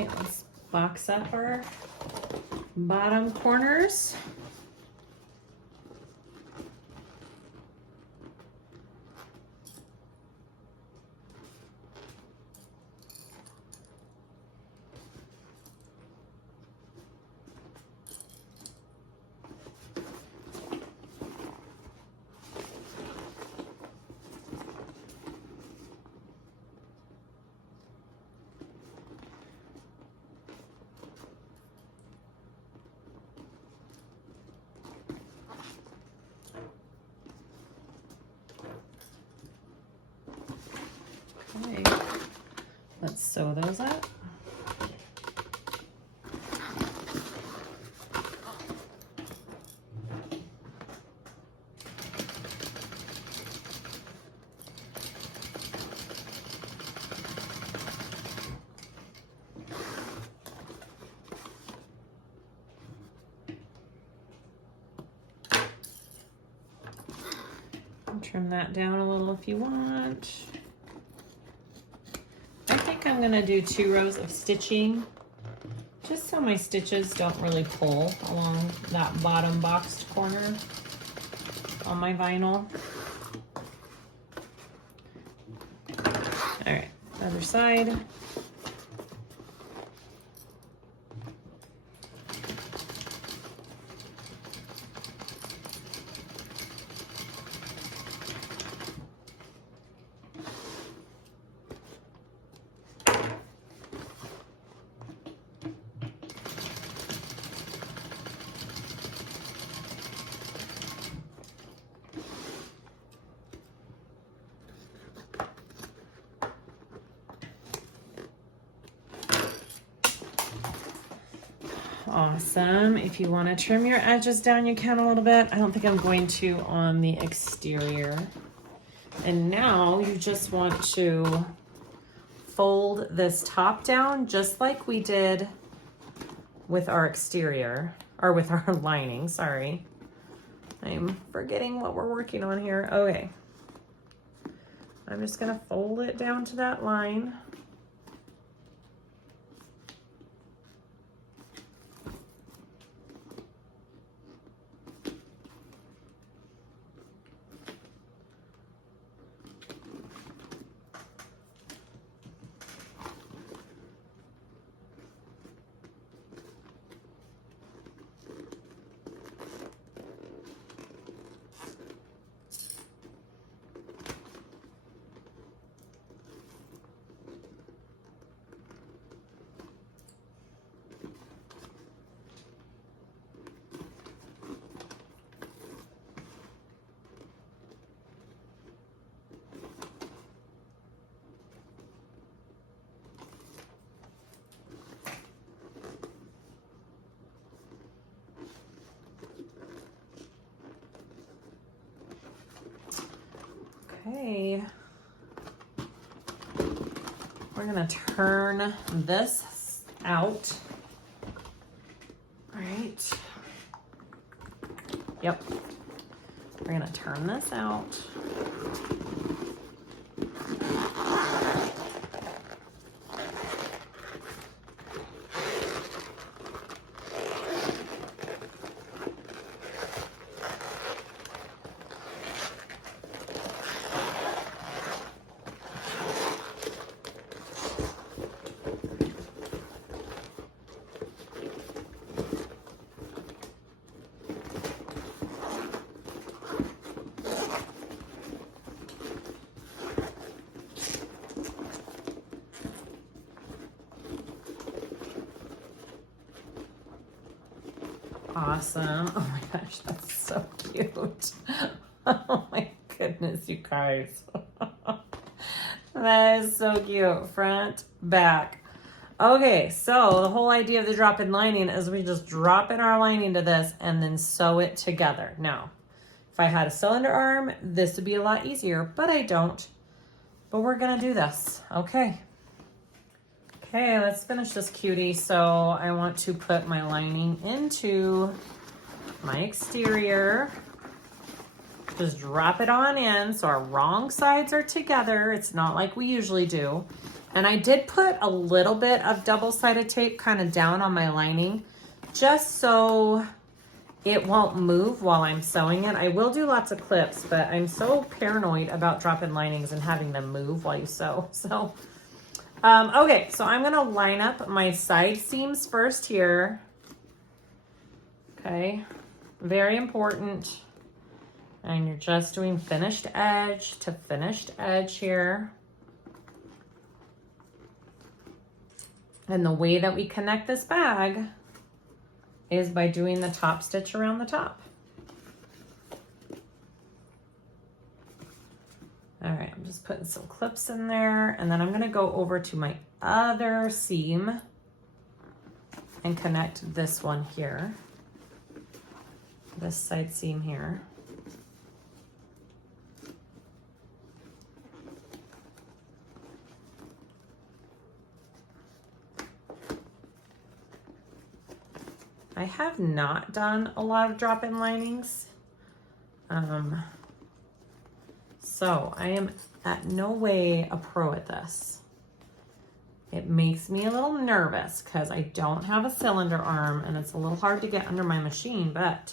right, let's box up our bottom corners. Okay, let's sew those up. Trim that down a little if you want. I think I'm gonna do 2 rows of stitching, just so my stitches don't really pull along that bottom boxed corner on my vinyl. All right, other side. Awesome. If you want to trim your edges down, you can a little bit. I don't think I'm going to on the exterior. And now you just want to fold this top down just like we did with our exterior, or with our lining, sorry. I'm forgetting what we're working on here. Okay. I'm just gonna fold it down to that line. Okay, we're gonna turn this out. All right. Yep. We're gonna turn this out. Awesome. Oh my gosh, that's so cute. Oh my goodness, you guys. That is so cute. Front, back. Okay, so the whole idea of the drop-in lining is we just drop in our lining to this and then sew it together. Now, if I had a cylinder arm, this would be a lot easier, but I don't. But we're gonna do this, okay. Okay, let's finish this cutie. So I want to put my lining into my exterior. Just drop it on in so our wrong sides are together. It's not like we usually do. And I did put a little bit of double-sided tape kind of down on my lining just so it won't move while I'm sewing it. I will do lots of clips, but I'm so paranoid about dropping linings and having them move while you sew. So, okay, so I'm gonna line up my side seams first here. Okay, very important. And you're just doing finished edge to finished edge here. And the way that we connect this bag is by doing the top stitch around the top. All right, I'm just putting some clips in there, and then I'm gonna go over to my other seam and connect this one here, this side seam here. I have not done a lot of drop-in linings, so I am at no way a pro at this. It makes me a little nervous because I don't have a cylinder arm and it's a little hard to get under my machine, but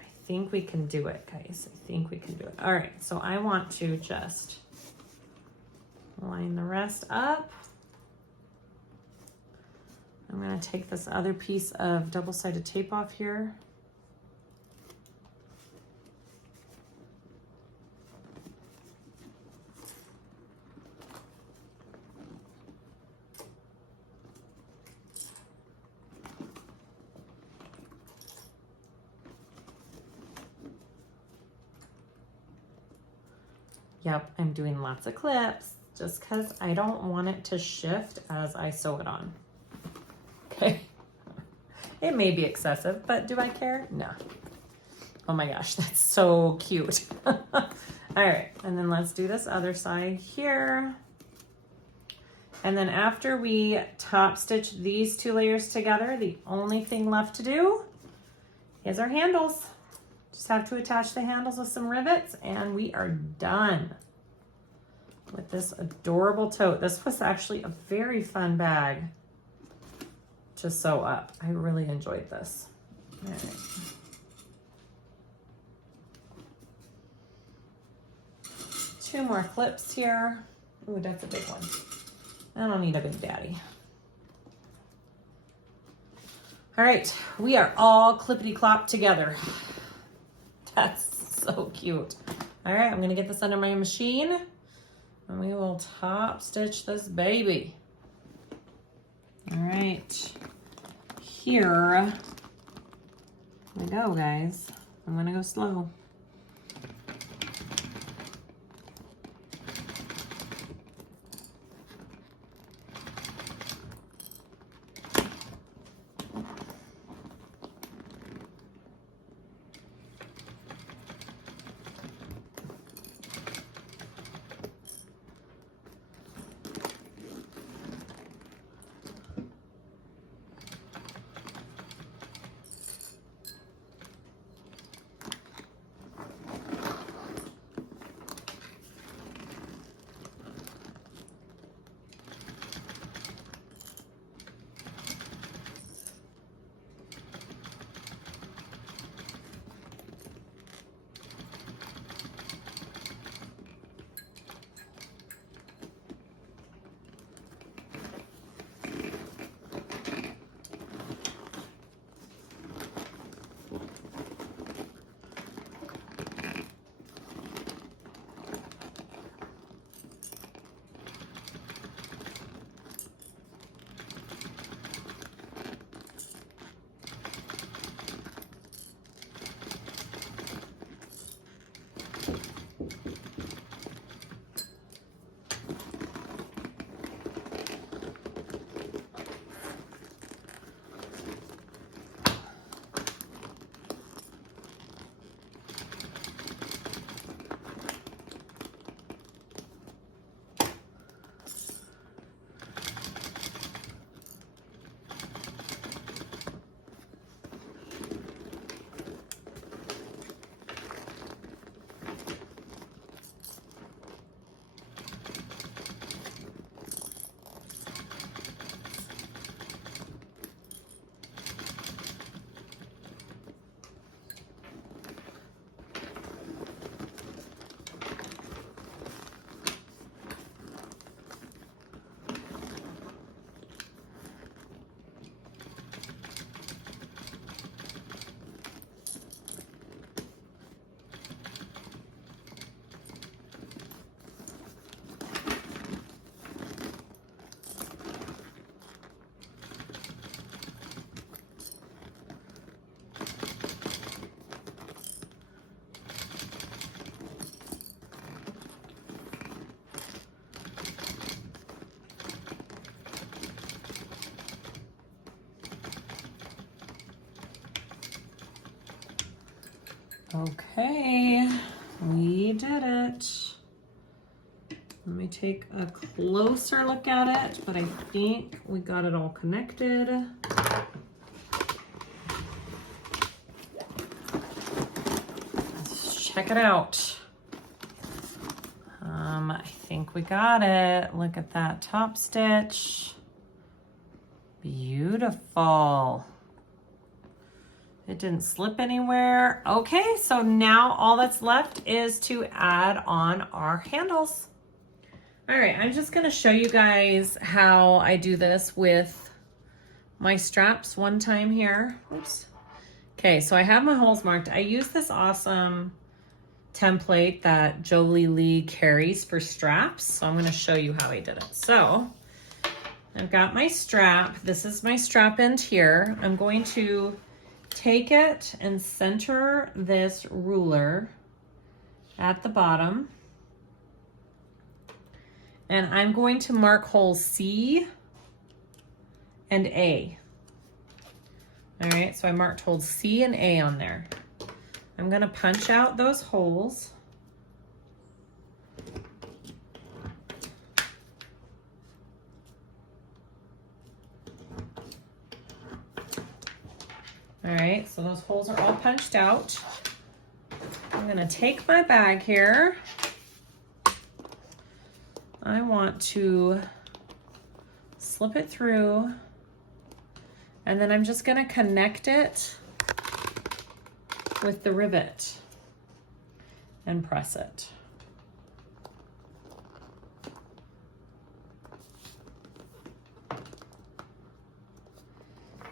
I think we can do it, guys. I think we can do it. All right, so I want to just line the rest up. I'm going to take this other piece of double-sided tape off here. Yep, I'm doing lots of clips just because I don't want it to shift as I sew it on. Okay, it may be excessive, but do I care? No. Oh my gosh, that's so cute. All right, and then let's do this other side here. And then after we top stitch these two layers together, the only thing left to do is our handles. Just have to attach the handles with some rivets and we are done with this adorable tote. This was actually a very fun bag to sew up. I really enjoyed this. All right. Two more clips here. Ooh, that's a big one. I don't need a big daddy. All right, we are all clippity-clop together. That's so cute. All right, I'm gonna get this under my machine and we will top stitch this baby. All right, here we go, guys. I'm gonna go slow. Okay, we did it. Let me take a closer look at it, but I think we got it all connected. Let's check it out. I think we got it. Look at that top stitch. Beautiful. It didn't slip anywhere. Okay, so now all that's left is to add on our handles. All right, I'm just gonna show you guys how I do this with my straps one time here. Oops. Okay, so I have my holes marked. I use this awesome template that JoLeeLee carries for straps. So I'm gonna show you how I did it. So I've got my strap. This is my strap end here. I'm going to take it and center this ruler at the bottom. And I'm going to mark holes C and A. All right, so I marked holes C and A on there. I'm gonna punch out those holes. All right, so those holes are all punched out. I'm gonna take my bag here. I want to slip it through, and then I'm just gonna connect it with the rivet and press it.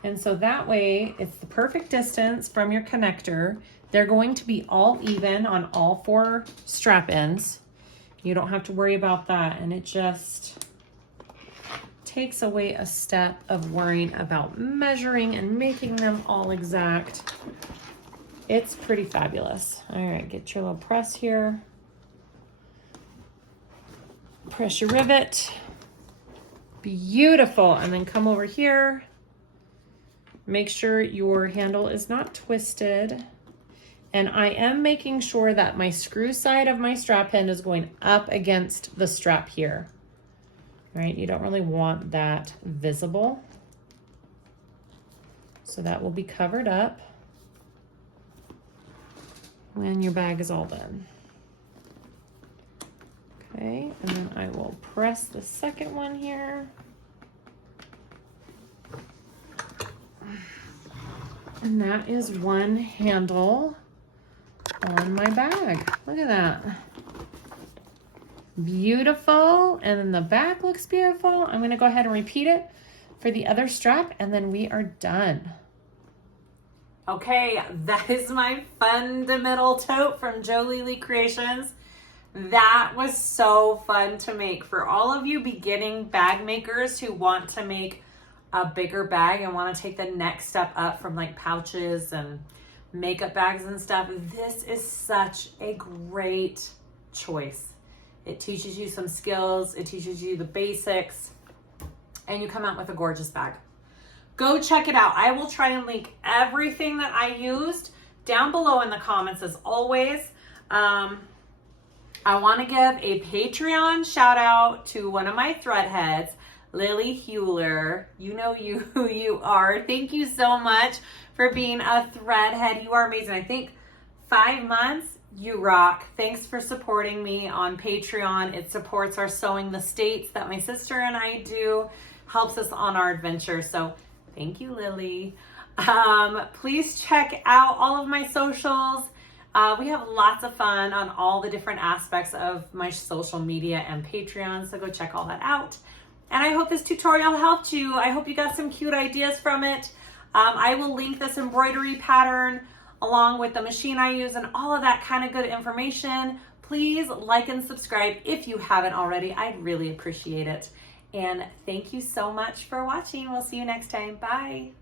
And so that way it's the perfect distance from your connector. They're going to be all even on all 4 strap ends. You don't have to worry about that, and it just takes away a step of worrying about measuring and making them all exact. It's pretty fabulous. All right, get your little press here. Press your rivet. Beautiful, and then come over here. Make sure your handle is not twisted. And I am making sure that my screw side of my strap end is going up against the strap here. All right, you don't really want that visible. So that will be covered up when your bag is all done. Okay, and then I will press the second one here. And that is one handle on my bag. Look at that. Beautiful. And then the back looks beautiful. I'm going to go ahead and repeat it for the other strap, and then we are done. Okay, that is my fundamental tote from JoLeeLee Creations. That was so fun to make. For all of you beginning bag makers who want to make a bigger bag and want to take the next step up from like pouches and makeup bags and stuff, this is such a great choice. It teaches you some skills, it teaches you the basics, and you come out with a gorgeous bag. Go check it out. I will try and link everything that I used down below in the comments as always. I want to give a Patreon shout out to one of my thread heads, Lily Hewler. You know who you are. Thank you so much for being a thread head. You are amazing. I think 5 months, you rock. Thanks for supporting me on Patreon. It supports our Sewing the States that my sister and I do, helps us on our adventure. So thank you, Lily. Please check out all of my socials. We have lots of fun on all the different aspects of my social media and Patreon, so go check all that out. And I hope this tutorial helped you. I hope you got some cute ideas from it. I will link this embroidery pattern along with the machine I use and all of that kind of good information. Please like and subscribe if you haven't already. I'd really appreciate it. And thank you so much for watching. We'll see you next time. Bye.